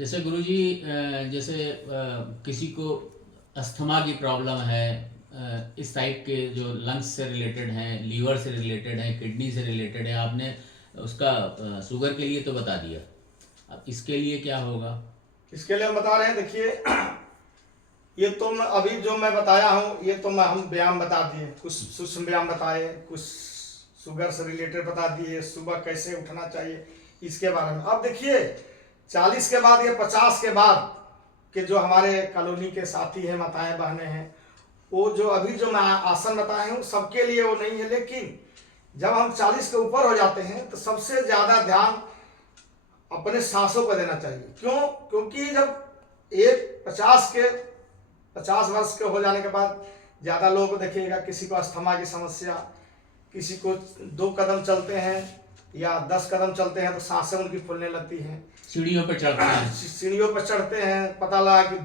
जैसे गुरुजी जैसे किसी को अस्थमा की प्रॉब्लम है, इस टाइप के जो लंग्स से रिलेटेड हैं, लीवर से रिलेटेड हैं, किडनी से रिलेटेड है, आपने उसका शुगर के लिए तो बता दिया। अब इसके लिए क्या होगा? इसके लिए हम बता रहे हैं, देखिए ये तो मैं अभी जो मैं बताया हूँ ये तो मैं हम व्यायाम बता दिए, कुछ सूक्ष्म व्यायाम बताए, कुछ शुगर से रिलेटेड बता दिए, सुबह कैसे उठना चाहिए इसके बारे में। अब देखिए 40 के बाद या 50 के बाद के जो हमारे कॉलोनी के साथी हैं, माताएं बहनें हैं, वो जो अभी जो मैं आसन बताए हूँ सबके लिए वो नहीं है, लेकिन जब हम 40 के ऊपर हो जाते हैं तो सबसे ज्यादा ध्यान अपने सांसों पर देना चाहिए। क्यों? क्योंकि जब एक 50 वर्ष के हो जाने के बाद ज़्यादा लोग देखिएगा, किसी को अस्थमा की समस्या, किसी को 2 कदम चलते हैं या 10 कदम चलते हैं तो सांसें उनकी फूलने लगती हैं। सीढ़ियों पर चढ़ते हैं। सीढ़ियों पर चढ़ते हैं, पता लगा कि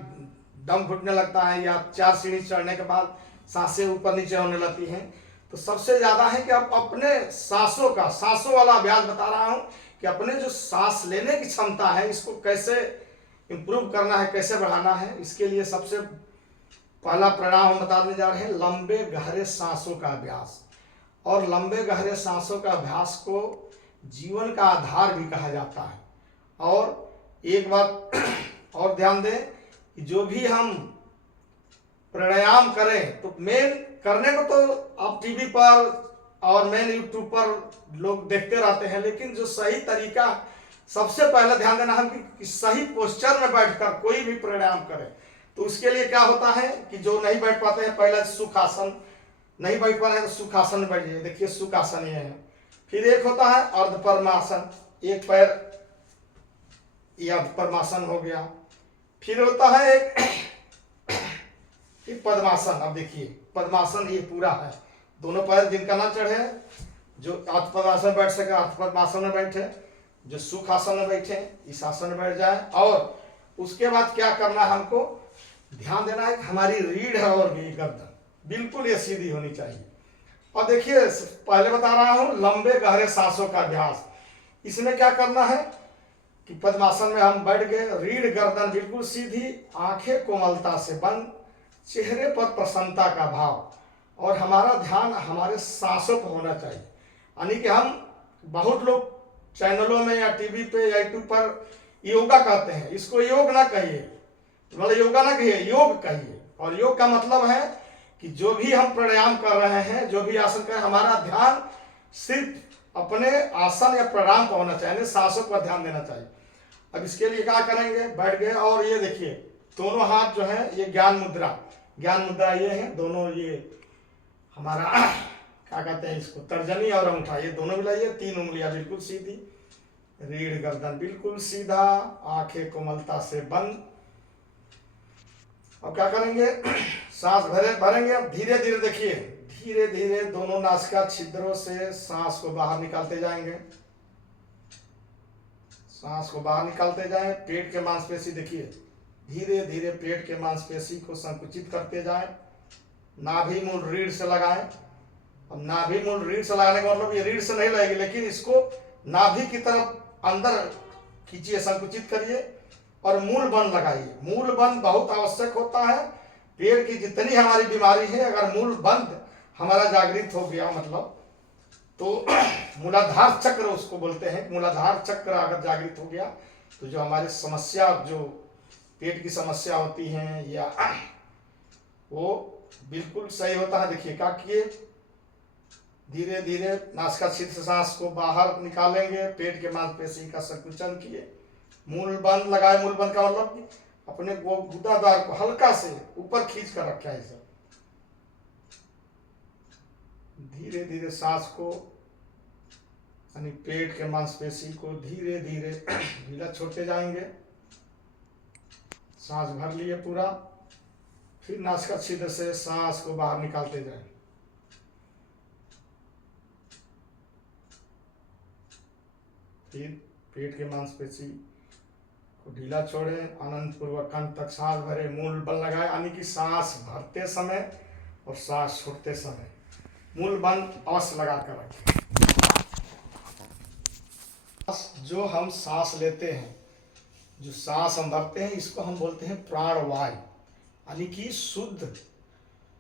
दम घुटने लगता है, या 4 सीढ़ी चढ़ने के बाद सांसें ऊपर नीचे होने लगती हैं। तो सबसे ज़्यादा है कि आप अपने सांसों वाला अभ्यास बता रहा हूँ कि अपने जो सांस लेने की क्षमता है इसको कैसे इम्प्रूव करना है, कैसे बढ़ाना है। इसके लिए सबसे पहला प्राणायाम हम बताने जा रहे हैं, लंबे गहरे सांसों का अभ्यास। और लंबे गहरे सांसों का अभ्यास को जीवन का आधार भी कहा जाता है। और एक बात और ध्यान दें कि जो भी हम प्राणायाम करें तो मेन करने को तो आप टीवी पर और मेन यूट्यूब पर लोग देखते रहते हैं, लेकिन जो सही तरीका सबसे पहले ध्यान देना है कि सही पोस्चर में बैठकर कोई भी प्राणायाम करें। तो उसके लिए क्या होता है कि जो नहीं बैठ पाते हैं, पहले सुखासन, नहीं बैठ पा रहे हैं तो सुखासन में बैठ जाइए। देखिए सुखासन ये है। फिर एक होता है अर्धपद्मासन, एक पैर, ये अर्धपद्मासन हो गया। फिर होता है एक पद्मासन। अब देखिए पद्मासन ये पूरा है, दोनों पैर जिनका ना चढ़े, जो अर्धपद्मासन बैठ सके अर्धपद्मासन में बैठे, जो सुखासन में बैठे इस आसन में बैठ जाए। और उसके बाद क्या करना है, हमको ध्यान देना है कि हमारी रीढ़ और ये गर्दन बिल्कुल ये सीधी होनी चाहिए। और देखिए पहले बता रहा हूं लंबे गहरे सांसों का अभ्यास। इसमें क्या करना है कि पद्मासन में हम बैठ गए, रीढ़ गर्दन बिल्कुल सीधी, आंखें कोमलता से बंद, चेहरे पर प्रसन्नता का भाव, और हमारा ध्यान हमारे सांसों पर होना चाहिए। यानी कि हम बहुत लोग चैनलों में या टीवी पे या यूट्यूब पर योगा कहते हैं, इसको योग ना कहिए, मतलब योगा ना कहिए, योग कहिए। और योग का मतलब है कि जो भी हम प्राणायाम कर रहे हैं, जो भी आसन कर रहे हैं, हमारा ध्यान सिर्फ अपने आसन या प्राणायाम पर होना चाहिए, सांसों पर ध्यान देना चाहिए। अब इसके लिए क्या करेंगे, बैठ गए और ये देखिए दोनों हाथ जो है ये ज्ञान मुद्रा ये है, दोनों ये हमारा क्या कहते हैं इसको, तर्जनी और अंगूठा, ये दोनों मिलाइए, 3 उंगलियां बिल्कुल सीधी, रीढ़ गर्दन बिल्कुल सीधा, आंखें कोमलता से बंद। अब क्या करेंगे, सांस भरेंगे। अब धीरे धीरे देखिए, धीरे धीरे दोनों नासिका छिद्रों से सांस को बाहर निकालते जाएंगे, सांस को बाहर निकालते जाएं। पेट के मांसपेशी देखिए, धीरे धीरे पेट के मांसपेशी को संकुचित करते जाएं। नाभि मूल रीढ़ से लगाएं। अब नाभि मूल रीढ़ से लगाने का मतलब ये रीढ़ से नहीं लगेगी, लेकिन इसको नाभि की तरफ अंदर खींचिए, संकुचित करिए और मूल बंद लगाइए। मूल बंद बहुत आवश्यक होता है। पेट की जितनी हमारी बीमारी है, अगर मूल बंद हमारा जागृत हो गया मतलब, तो मूलाधार चक्र उसको बोलते हैं, मूलाधार चक्र अगर जागृत हो गया तो जो हमारी समस्या, जो पेट की समस्या होती है या वो बिल्कुल सही होता है। देखिए क्या किए, धीरे धीरे नासिका छिद्र से सांस को बाहर निकालेंगे, पेट के मांसपेशी का संकुचन किए, मूल बंद लगाए। मूल बंद का मतलब कि अपने गुदाद्वार को हल्का से ऊपर खींच कर रखा है। सब धीरे धीरे सांस को, यानी पेट के मांसपेशी को धीरे धीरे ढीला छोड़ते जाएंगे। सांस भर लिए पूरा, फिर नासिका छिद्र से सांस को बाहर निकालते जाएं। फिर पेट के मांसपेशी को ढीला छोड़ें, अनंत पूर्वक कंठ तक सांस भरे, मूल बल लगाए, यानी कि सांस भरते समय और सांस छोड़ते समय मूल बंद अवश्य लगा कर रखें। जो हम सांस लेते हैं जो सांस हम भरते हैं इसको हम बोलते हैं प्राणवायु, यानी कि शुद्ध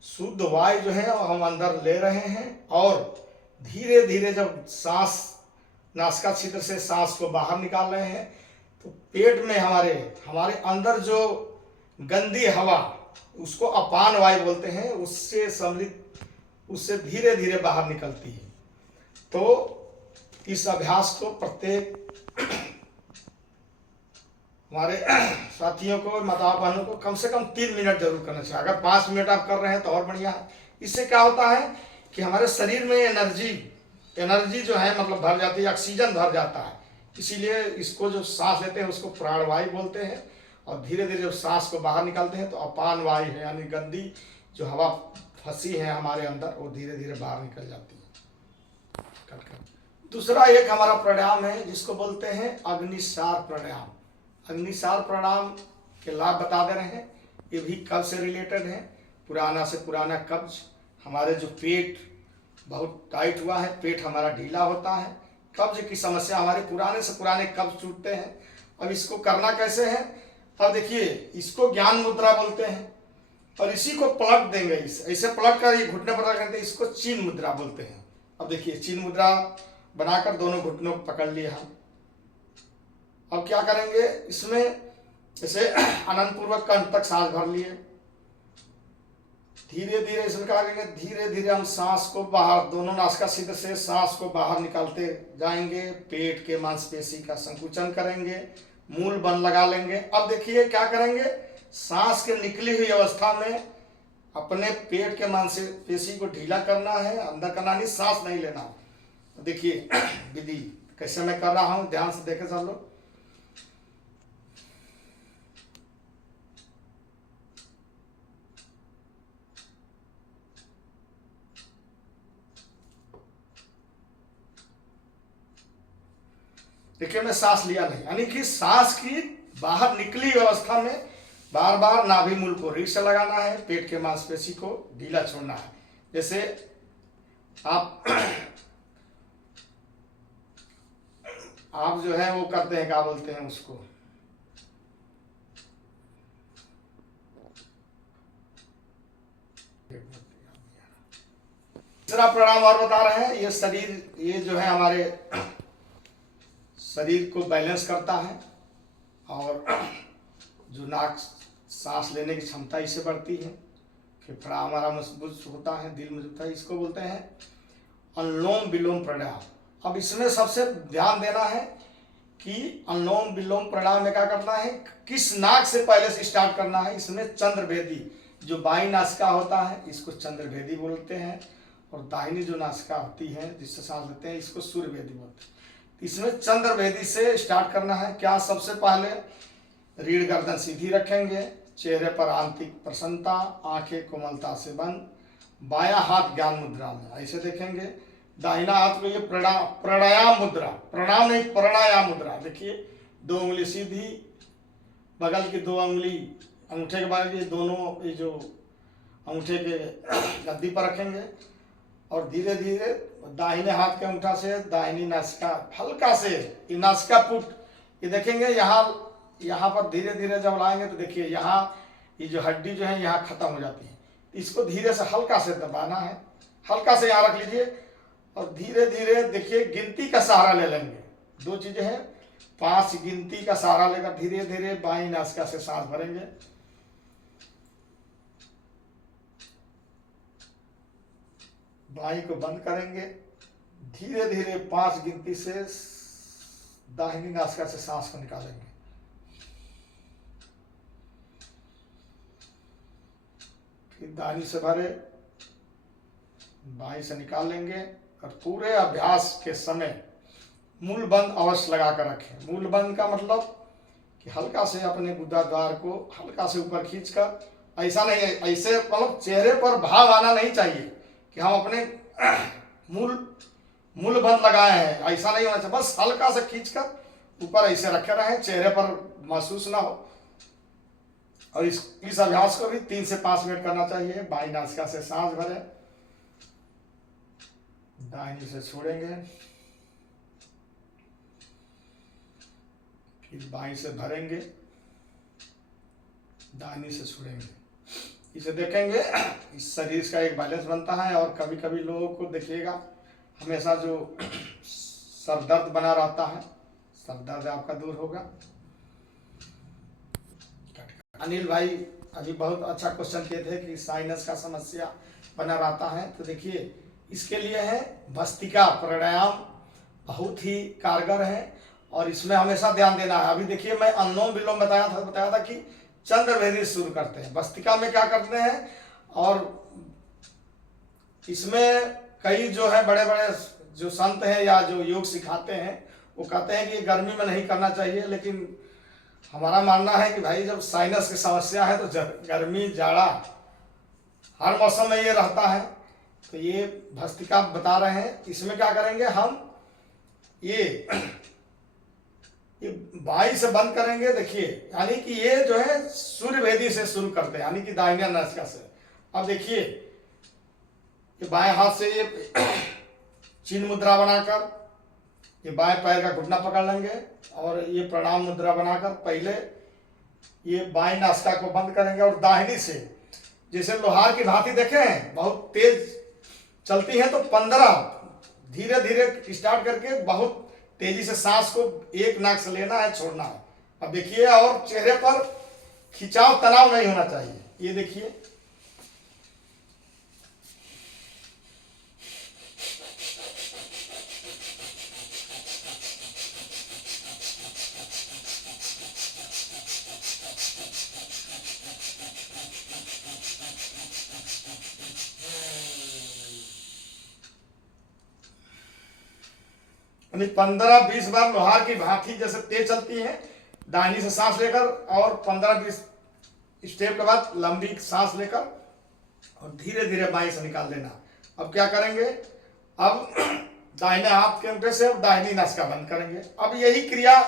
शुद्ध वायु जो है वो हम अंदर ले रहे हैं, और धीरे धीरे जब सांस नासिका छिद्र से सांस को बाहर निकाल रहे हैं तो पेट में हमारे हमारे अंदर जो गंदी हवा उसको अपान वायु बोलते हैं, उससे सम्मिलित उससे धीरे धीरे बाहर निकलती है। तो इस अभ्यास को प्रत्येक हमारे साथियों को, माता बहनों को कम से कम 3 मिनट जरूर करना चाहिए। अगर 5 मिनट आप कर रहे हैं तो और बढ़िया है। इससे क्या होता है कि हमारे शरीर में एनर्जी जो है मतलब भर जाती है, ऑक्सीजन भर जाता है। इसीलिए इसको जो सांस लेते हैं उसको प्राणवायु बोलते हैं, और धीरे धीरे जब सांस को बाहर निकालते हैं तो अपान वायु है, यानी गंदी जो हवा फंसी है हमारे अंदर वो धीरे धीरे बाहर निकल जाती है। दूसरा एक हमारा प्राणायाम है जिसको बोलते हैं अग्निसार प्राणायाम। अग्निसार प्राणायाम के लाभ बता दे रहे हैं। ये भी कब्ज से रिलेटेड है। पुराना से पुराना कब्ज, हमारे जो पेट बहुत टाइट हुआ है, पेट हमारा ढीला होता है, कब्ज की समस्या, हमारे पुराने से पुराने कब्ज टूटते हैं। अब इसको करना कैसे है? अब देखिए, इसको ज्ञान मुद्रा बोलते हैं, और इसी को पलट देंगे, ऐसे पलट कर ये घुटने पर रखते हैं, इसको चीन मुद्रा बोलते हैं। अब देखिए, चीन मुद्रा बनाकर दोनों घुटनों को पकड़ लिए हम। अब क्या करेंगे, इसमें जैसे आनंद पूर्वक कंठ तक सांस भर लिए, धीरे धीरे इसमें क्या करेंगे, धीरे धीरे हम सांस को बाहर, दोनों नासिका छिद्र से सांस को बाहर निकालते जाएंगे। पेट के मांसपेशी का संकुचन करेंगे, मूल बंद लगा लेंगे। अब देखिए क्या करेंगे, सांस के निकली हुई अवस्था में अपने पेट के मांसपेशी को ढीला करना है, अंदर करना नहीं, सांस नहीं लेना। देखिए विधि कैसे मैं कर रहा हूं, ध्यान से देखें सब लोग। देखिए, मैं सांस लिया नहीं, यानी कि सांस की बाहर निकली अवस्था में बार बार नाभि मूल को रीढ़ से लगाना है, पेट के मांसपेशी को ढीला छोड़ना है। जैसे आप जो है वो करते हैं, क्या बोलते हैं उसको, दूसरा प्राणायाम और बता रहे हैं। ये शरीर, ये जो है हमारे शरीर को बैलेंस करता है, और जो नाक सांस लेने की क्षमता इससे बढ़ती है, फेफड़ा हमारा मजबूत होता है, दिल मजबूत है। इसको बोलते हैं अनुलोम विलोम प्राणायाम। अब इसमें सबसे ध्यान देना है कि अनुलोम विलोम प्राणायाम में क्या करना है, किस नाक से पहले से स्टार्ट करना है। इसमें चंद्रभेदी, जो बाई नासिका होता है इसको चंद्रभेदी बोलते हैं, और दाहिनी जो नासिका होती है जिससे सांस लेते हैं इसको सूर्यभेदी बोलते हैं। इसमें चंद्रभेदी से स्टार्ट करना है। क्या, सबसे पहले रीढ़ गर्दन सीधी रखेंगे, चेहरे पर आंतरिक प्रसन्नता, आंखें कोमलता से बंद, बायां हाथ ज्ञान मुद्रा में ऐसे देखेंगे, दाहिना हाथ को ये प्राणायाम मुद्रा, प्रणाम नहीं प्राणायाम मुद्रा। देखिए, 2 उंगली सीधी, बगल की 2 उंगली अंगूठे के बगल की दोनों, ये जो अंगूठे के गद्दी पर रखेंगे, और धीरे धीरे दाहिने हाथ के अंगूठा से दाहिनी नासिका हल्का से, ये नासिका पुट, ये देखेंगे यहाँ पर धीरे धीरे जब लाएंगे तो देखिए यहाँ ये जो हड्डी जो है यहाँ खत्म हो जाती है। इसको धीरे से हल्का से दबाना है, हल्का से यहाँ रख लीजिए, और धीरे धीरे देखिए गिनती का सहारा ले लेंगे। 2 चीजें हैं, 5 गिनती का सहारा लेकर धीरे धीरे बाई नासिका से सांस भरेंगे। बाई को बंद करेंगे, धीरे धीरे 5 गिनती से दाहिनी नासिका से सांस को निकालेंगे। फिर दाहिनी से भरे, बाई से निकाल लेंगे, और पूरे अभ्यास के समय मूल बंद अवश्य लगा कर रखें। मूल बंद का मतलब कि हल्का से अपने गुदा द्वार को हल्का से ऊपर खींचकर, ऐसा नहीं है, ऐसे मतलब चेहरे पर भाव आना नहीं चाहिए कि हम अपने मूल बंद लगाए हैं, ऐसा नहीं होना चाहिए। बस हल्का से खींचकर ऊपर ऐसे रखे रहें, चेहरे पर महसूस ना हो। और इस अभ्यास को भी 3 से 5 मिनट करना चाहिए। बाई नासिका से सांस भरें, दाहिनी से छोड़ेंगे, फिर बाईं से भरेंगे, दाहिनी से छोड़ेंगे। इसे देखेंगे, इस शरीर का एक बैलेंस बनता है। और कभी कभी लोगों को देखिएगा हमेशा जो सर दर्द बना रहता है, सर दर्द आपका दूर होगा। अनिल भाई अभी बहुत अच्छा क्वेश्चन किए थे कि साइनस का समस्या बना रहता है, तो देखिए इसके लिए है भस्त्रिका प्राणायाम, बहुत ही कारगर है और इसमें हमेशा ध्यान देना है। अभी देखिए मैं अनुलोम विलोम बताया था कि चंद्रभेदी शुरू करते हैं, भस्त्रिका में क्या करते हैं। और इसमें कई जो है बड़े बड़े जो संत हैं या जो योग सिखाते हैं वो कहते हैं कि गर्मी में नहीं करना चाहिए, लेकिन हमारा मानना है कि भाई जब साइनस की समस्या है तो गर्मी जाड़ा हर मौसम में ये रहता है। तो ये भस्त्रिका बता रहे हैं। इसमें क्या करेंगे हम, ये बाई से बंद करेंगे। देखिए यानी कि ये जो है सूर्य भेदी से शुरू करते हैं, यानी कि दाहिने नासिका से। अब देखिए ये बाएं हाथ से ये चिन्ह मुद्रा बनाकर ये बाएं पैर का घुटना पकड़ लेंगे और ये प्रणाम मुद्रा बनाकर पहले ये बाएं नासिका को बंद करेंगे और दाहिनी से जैसे लोहार की भांति देखे हैं बहुत तेज चलती है, तो 15 धीरे धीरे स्टार्ट करके बहुत तेजी से सांस को एक नाक से लेना है, छोड़ना है। अब देखिए, और चेहरे पर खिंचाव तनाव नहीं होना चाहिए। ये देखिए यानी 15-20 बार लोहार की भांति जैसे तेज चलती है, दाहिनी से सांस लेकर और 15-20 स्टेप के बाद लंबी सांस लेकर और धीरे धीरे बाएं से निकाल देना। अब क्या करेंगे, अब दाहिने हाथ के अंगूठे से दाहिनी नासिका बंद करेंगे। अब यही क्रिया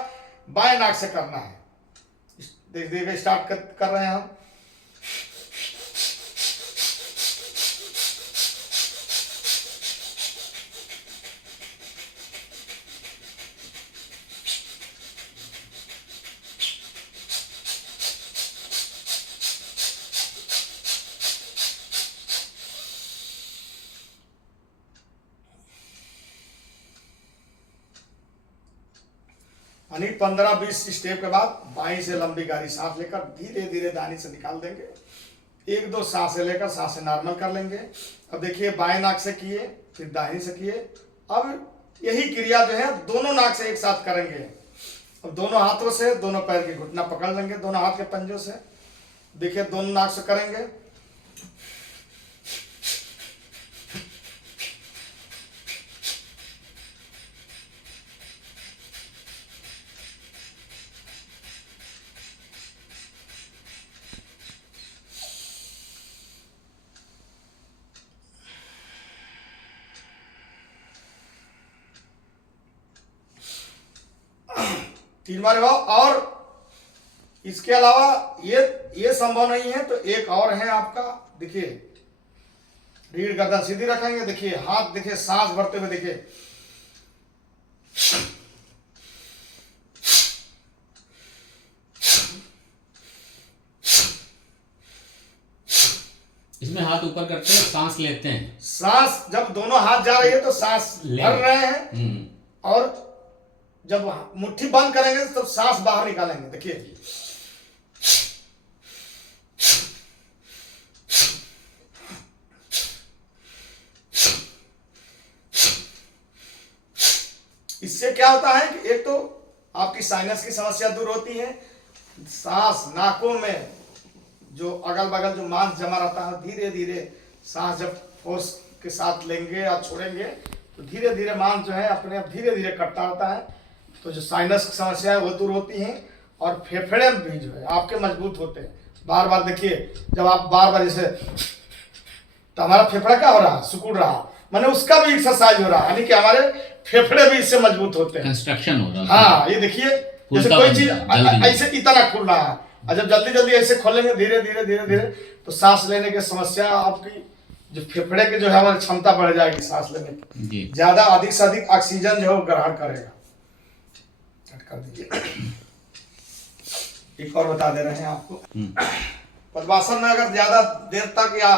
बाएं नाक से करना है। देख देखिए स्टार्ट कर रहे हैं हम। यानी 15-20 स्टेप के बाद बाईं से लंबी गहरी सांस लेकर धीरे धीरे दाहिनी से निकाल देंगे। 1-2 सांसें लेकर सांसें नॉर्मल कर लेंगे। अब देखिए बाएं नाक से किए, फिर दाहिनी से किए। अब यही क्रिया जो है दोनों नाक से एक साथ करेंगे। अब दोनों हाथों से दोनों पैर की घुटना पकड़ लेंगे, दोनों हाथ के पंजों से। देखिए दोनों नाक से करेंगे। तीन बार भाव। और इसके अलावा ये संभव नहीं है तो एक और है आपका। देखिए रीढ़ गर्दन सीधी रखेंगे। देखिए हाथ, देखिए सांस भरते हुए देखिए, इसमें हाथ ऊपर करते हैं, सांस लेते हैं। सांस जब दोनों हाथ जा रही है तो सांस भर रहे हैं और जब मुट्ठी बंद करेंगे तब सांस बाहर निकालेंगे। देखिए इससे क्या होता है कि एक तो आपकी साइनस की समस्या दूर होती है, सांस नाकों में जो अगल बगल जो मांस जमा रहता है, धीरे धीरे सांस जब फोर्स के साथ लेंगे और छोड़ेंगे तो धीरे धीरे मांस जो है अपने आप धीरे धीरे कटता रहता है। तो जो साइनस की समस्या है वो दूर होती है और फेफड़े भी जो है आपके मजबूत होते हैं। बार बार देखिए, जब आप बार बार जैसे, तो हमारा फेफड़ा क्या हो रहा, सिकुड़ रहा, माने उसका भी एक्सरसाइज हो रहा है, यानी कि हमारे फेफड़े भी इससे मजबूत होते हैं, कंस्ट्रक्शन हो रहा है। हाँ ये देखिए जैसे कोई चीज ऐसे इतना खुल रहा है और जब जल्दी जल्दी ऐसे खोलेंगे धीरे धीरे धीरे धीरे तो सांस लेने की समस्या आपकी जो फेफड़े की जो है हमारी क्षमता बढ़ जाएगी सांस लेने की, ज्यादा अधिक से अधिक ऑक्सीजन जो है वो ग्रहण करेगा। कर दीजिए। एक और बता दे रहे हैं आपको। पद्मासन में अगर ज्यादा देर तक या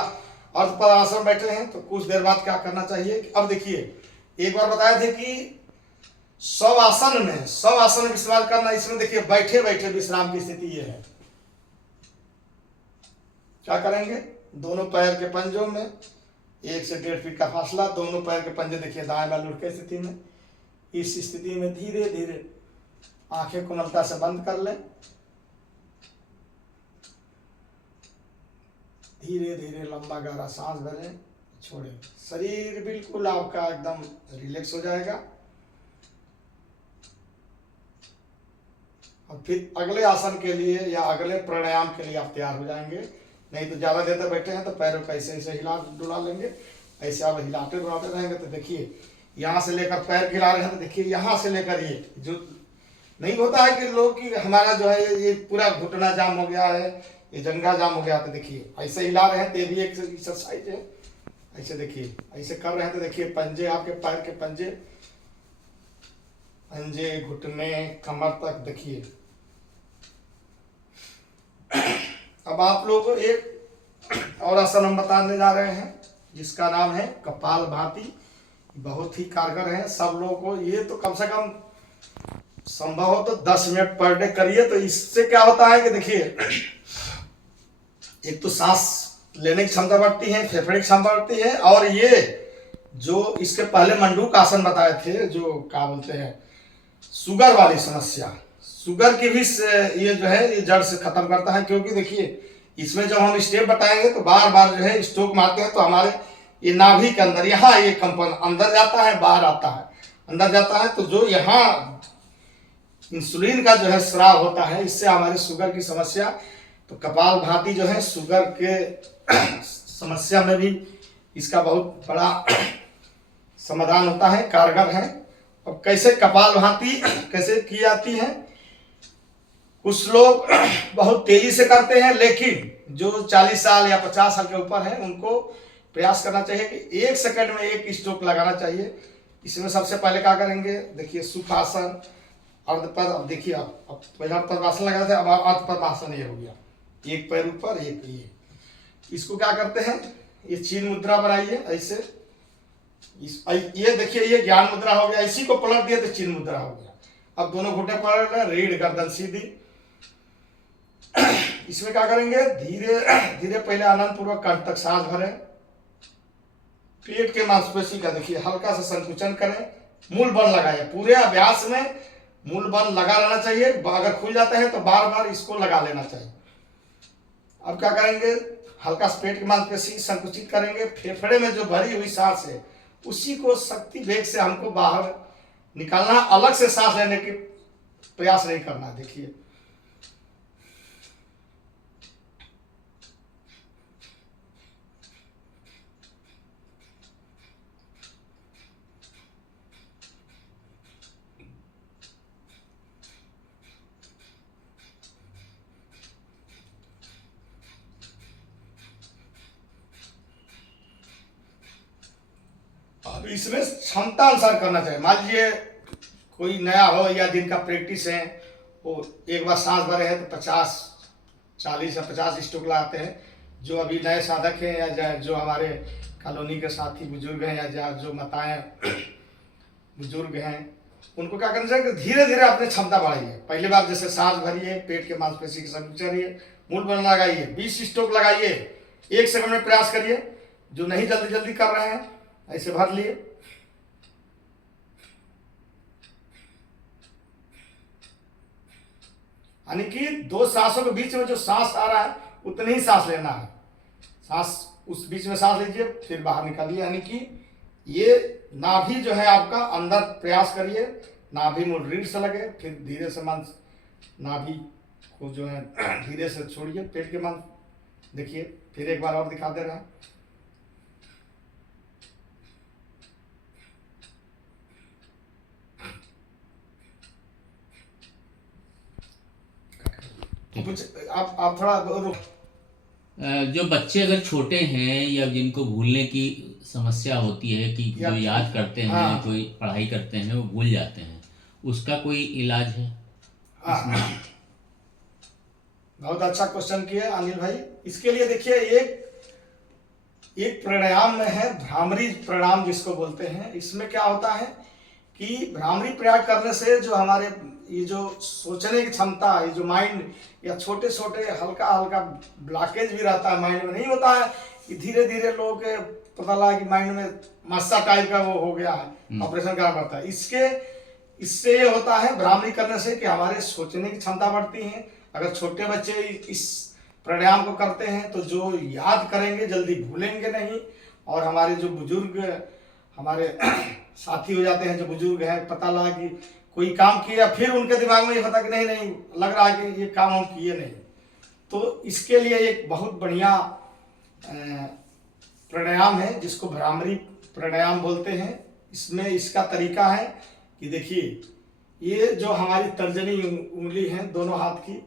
अर्ध पद्मासन बैठे हैं तो कुछ देर बाद क्या करना चाहिए। अब देखिए, एक बार बताए थे कि शवासन में विश्राम करना। इसमें देखिए बैठे बैठे विश्राम की स्थिति ये है। क्या करेंगे, दोनों पैर के पंजों में 1 से 1.5 फीट का फासला, दोनों पैर के पंजे देखिए दाएं बाएं लुढ़के स्थिति में। इस स्थिति में धीरे धीरे आंखें कोमलता से बंद कर लें, धीरे धीरे लंबा गहरा सांस भरें, छोड़ें। शरीर बिल्कुल आपका एकदम रिलैक्स हो जाएगा। और फिर अगले आसन के लिए या अगले प्राणायाम के लिए आप तैयार हो जाएंगे। नहीं तो ज़्यादा देर तक बैठे हैं तो पैरों को ऐसे ऐसे हिला डुला लेंगे। ऐसे आप हिलाते डुलाते रहेंगे तो देखिए यहाँ से लेकर पैर हिला रहे हैं तो देखिए यहाँ से लेकर ये जो नहीं होता है कि लोग कि हमारा जो है ये पूरा घुटना जाम हो गया है, ये जंघा जाम हो गया, तो देखिए ऐसे हिला रहे हैं तो ये भी एक एक्सरसाइज है। ऐसे देखिए ऐसे कर रहे हैं तो देखिए पंजे, आपके पैर के पंजे घुटने कमर तक देखिए। अब आप लोगों को एक और आसन हम बताने जा रहे हैं जिसका नाम है कपाल भाती। बहुत ही कारगर है। सब लोगों को ये तो कम से कम संभव हो तो 10 मिनट पर डे करिए। तो इससे क्या होता है कि देखिए एक तो सांस लेने की क्षमता बढ़ती है, फेफड़े की क्षमता बढ़ती है। और ये जो इसके पहले मंडूक आसन बताए थे, जो क्या बोलते हैं शुगर वाली समस्या, शुगर की भी ये जो है ये जड़ से खत्म करता है। क्योंकि देखिए इसमें जब हम स्टेप बताएंगे तो बार बार जो है स्ट्रोक मारते हैं तो हमारे ये नाभि के अंदर यहाँ ये कंपन अंदर जाता है, बाहर आता है, अंदर जाता है। तो जो यहाँ इंसुलिन का जो है स्राव होता है, इससे हमारी शुगर की समस्या, तो कपाल भाती जो है शुगर के समस्या में भी इसका बहुत बड़ा समाधान होता है, कारगर है। अब कैसे कपाल भाती कैसे की जाती है, कुछ लोग बहुत तेजी से करते हैं, लेकिन जो 40 साल या 50 साल के ऊपर है उनको प्रयास करना चाहिए कि 1 सेकंड में 1 स्ट्रोक लगाना चाहिए। इसमें सबसे पहले क्या करेंगे, देखिए सुखासन, अर्धपद। अब देखिए अब पहला पद्मासन लगाया था, अब अर्धपद्मासन ये हो गया, एक पैर ऊपर एक ये। इसको क्या करते हैं, ये चीन मुद्रा बनाइए ऐसे। ये देखिए ये ज्ञान मुद्रा हो गया, इसी को पलट दिया तो चीन मुद्रा हो गया। अब दोनों घुटने पलट रहे, रीढ़ गर्दन सीधी। इसमें क्या करेंगे, धीरे धीरे पहले आनंद पूर्वक कंठ तक सांस भरें। पेट के मांसपेशी का देखिए हल्का सा संकुचन करें, मूल बल लगाए। पूरे अभ्यास में मूल बल लगा रहना चाहिए। अगर खुल जाता है तो बार बार इसको लगा लेना चाहिए। अब क्या करेंगे, हल्का पेट की मांसपेशी संकुचित करेंगे। फेफड़े में जो भरी हुई सांस है उसी को शक्ति वेग से हमको बाहर निकालना, अलग से सांस लेने की प्रयास नहीं करना। देखिए अब इसमें क्षमता अनुसार करना चाहिए। मान लीजिए कोई नया हो या जिनका प्रैक्टिस है, वो एक बार सांस भरे हैं तो 50, 40 या 50 स्ट्रोक लगाते हैं। जो अभी नए साधक हैं या जो हमारे कॉलोनी के साथी बुजुर्ग हैं या जो माताएं बुजुर्ग हैं, उनको क्या करना चाहिए कि धीरे धीरे अपनी क्षमता बढ़ाइए। पहली बार जैसे सांस भरिए, पेट के मांसपेशी की संकुचन, मूल बल लगाइए, 20 स्ट्रोक लगाइए, 1 सेकंड में प्रयास करिए। जो नहीं जल्दी जल्दी कर रहे हैं ऐसे भर लिए। यानी कि 2 सांसों के बीच में जो सांस आ रहा है उतनी ही सांस लेना है। सांस उस बीच में सांस लीजिए फिर बाहर निकालिए। यानी कि ये नाभि जो है आपका अंदर प्रयास करिए, नाभि मूल रीढ़ से लगे, फिर धीरे से मांस नाभि को जो है धीरे से छोड़िए, पेट के मांस। देखिए फिर एक बार और दिखा दे रहे हैं। आप थोड़ा रुक। जो बच्चे अगर छोटे हैं या जिनको भूलने की समस्या होती है कि जो याद करते हैं, हाँ। कोई पढ़ाई करते हैं वो भूल जाते हैं, उसका कोई इलाज है? बहुत अच्छा क्वेश्चन किया अनिल भाई। इसके लिए देखिए एक प्राणायाम में है भ्रामरी प्राणायाम जिसको बोलते हैं। इसमें क्या होता है कि भ्रामरी प्रयाग करने से जो हमारे ये जो सोचने की क्षमता, ये जो माइंड या छोटे छोटे हल्का हल्का ब्लॉकेज भी रहता है माइंड में, नहीं होता है कि धीरे धीरे लोगों के पता लगा कि माइंड में मस्सा टाइप का वो हो गया है, ऑपरेशन करना पड़ता है। इससे ये होता है भ्रामरी करने से कि हमारे सोचने की क्षमता बढ़ती है। अगर छोटे बच्चे इस प्राणायाम को करते हैं तो जो याद करेंगे जल्दी भूलेंगे नहीं। और हमारे जो बुजुर्ग हमारे साथी हो जाते हैं, जो बुजुर्ग हैं, पता लगा कि कोई काम किया फिर उनके दिमाग में ये पता कि नहीं लग रहा है कि ये काम हम किए नहीं, तो इसके लिए एक बहुत बढ़िया प्राणायाम है जिसको भ्रामरी प्राणायाम बोलते हैं। इसमें इसका तरीका है कि देखिए, ये जो हमारी तर्जनी उंगली है दोनों हाथ की,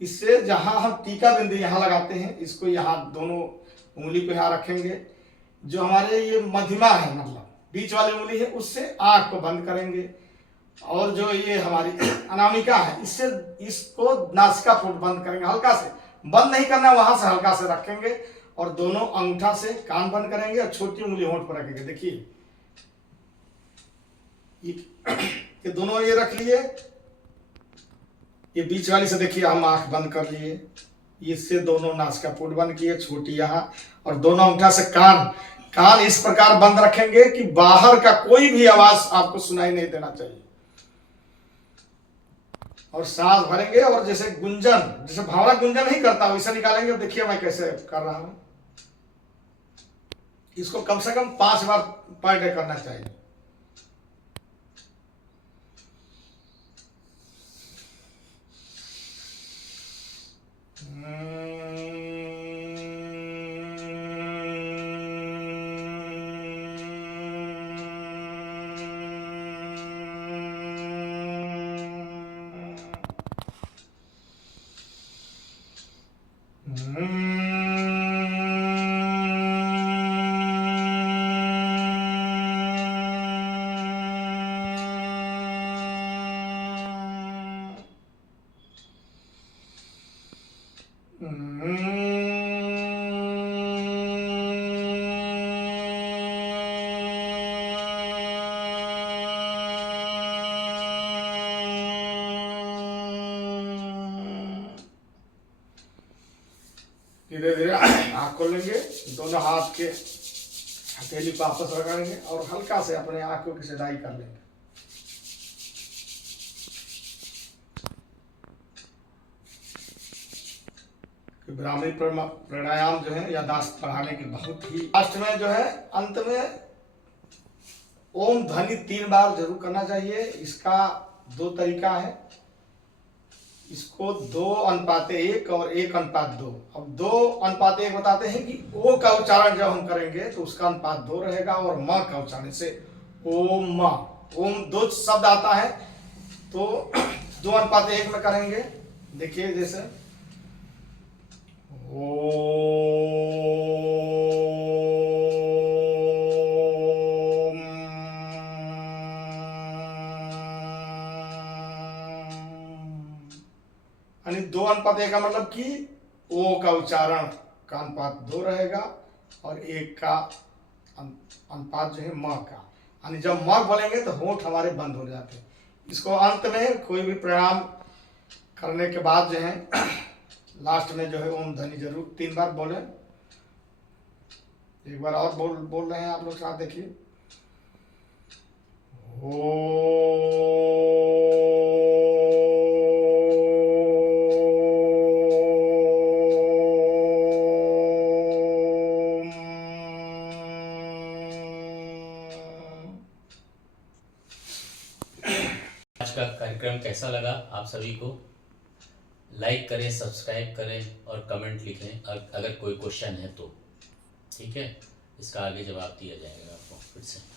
इससे जहां हम टीका बिंदु यहाँ लगाते हैं, इसको यहाँ दोनों उंगली को यहाँ रखेंगे। जो हमारे ये मध्यमा है, मतलब बीच वाली उंगली है, उससे आँख को बंद करेंगे। और जो ये हमारी अनामिका है, इससे इसको नासिकापुट बंद करेंगे, हल्का से बंद नहीं करना, वहां से हल्का से रखेंगे। और दोनों अंगूठा से कान बंद करेंगे और छोटी उंगली होंठ पर रखेंगे। देखिए ये दोनों ये रख लिए, ये बीच वाली से देखिए हम आंख बंद कर लिए, इससे दोनों नासिकापुट बंद किए, छोटी यहाँ, और दोनों अंगूठा से कान इस प्रकार बंद रखेंगे कि बाहर का कोई भी आवाज आपको सुनाई नहीं देना चाहिए। और सांस भरेंगे और जैसे गुंजन, जैसे भावना गुंजन ही करता हूं, इसे निकालेंगे। देखिए मैं कैसे कर रहा हूं। इसको कम से कम 5 बार पर डे करना चाहिए। धीरे धीरे आँख खोलेंगे, दोनों हाथ के हथेली को आपस रगड़ेंगे और हल्का से अपने आंखों की सिधाई कर लेंगे। भ्रामरी प्राणायाम जो है याददाश्त बढ़ाने की बहुत ही, लास्ट में जो है अंत में ओम ध्वनि 3 बार जरूर करना चाहिए। इसका 2 तरीका है, इसको 2:1 और 1:2। अब 2:1 बताते हैं कि ओ का उच्चारण जब हम करेंगे तो उसका अनुपात 2 रहेगा, और म का उच्चारण से ओम, ओम 2 शब्द आता है तो 2:1 में करेंगे। देखिए जैसे यानी 2:1 का मतलब कि ओ का उच्चारण का अनुपात 2 रहेगा और 1 का अनुपात जो है म का। यानी जब म बोलेंगे तो होंठ हमारे बंद हो जाते हैं। इसको अंत में कोई भी प्राणायाम करने के बाद जो है लास्ट में जो है ओम ध्वनि जरूर 3 बार बोले। एक बार और बोल रहे हैं आप लोग साथ, देखिए आज का कार्यक्रम कैसा लगा आप सभी को? लाइक करें, सब्सक्राइब करें और कमेंट लिखें। अगर कोई क्वेश्चन है तो ठीक है, इसका आगे जवाब दिया जाएगा आपको फिर से।